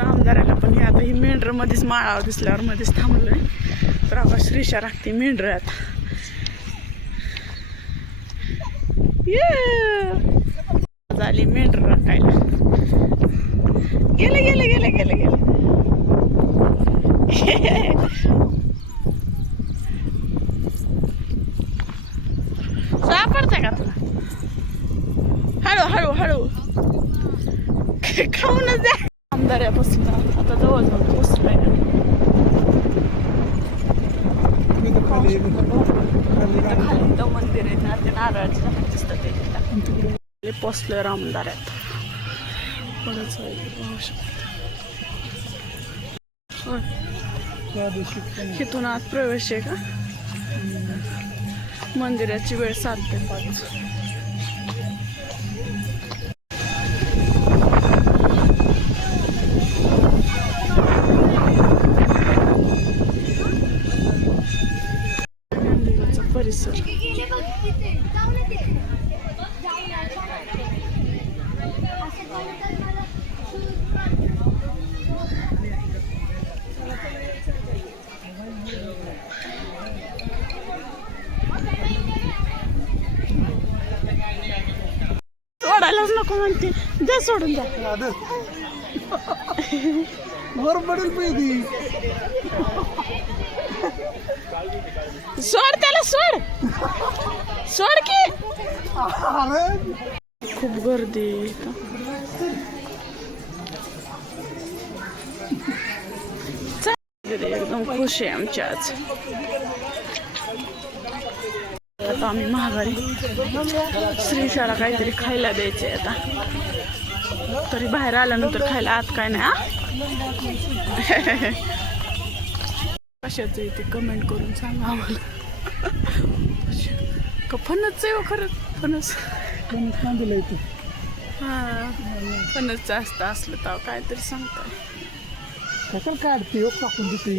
आमदाराला पण हे आता ही मेंढर मध्येच माळावर दिसल्यावर मध्येच थांबलोय. तर आता श्रीशा राखते मेंढर आता ये झाली मेंढर राखायला. गेले गेले गेले गेले गेले. सापडते का तुला? हळू हळू हळू. खाऊनच द्या आमदाऱ्यापासून आता जवळ जवळ पोचलोय खाली इथं मंदिर आहे ना ते नारळाचे झाड दिसतं ते. पोचलोय रामदाऱ्यात. होय. इथून आत प्रवेश आहे का मंदिराची वेळ सात ते पाच परिसर सोडायलाच नको म्हणते. द्या सोडून द्या. वर पडेल सोड त्याला. सोड सोड की? खूप गर्दी आहे एकदम खुश आहे आमची आज. आता आम्ही महागारी श्रीशाला काहीतरी खायला द्यायचे आता. तरी बाहेर आल्यानंतर खायला आत काय नाही कशाचं आहे ते कमेंट करून सांगा आम्हाला. का फणच आहे हो खरंच? फणस. पण दिलं इथं. हा फणस जास्त असलं तर काहीतरी सांगताय कशाला काढते हो देते?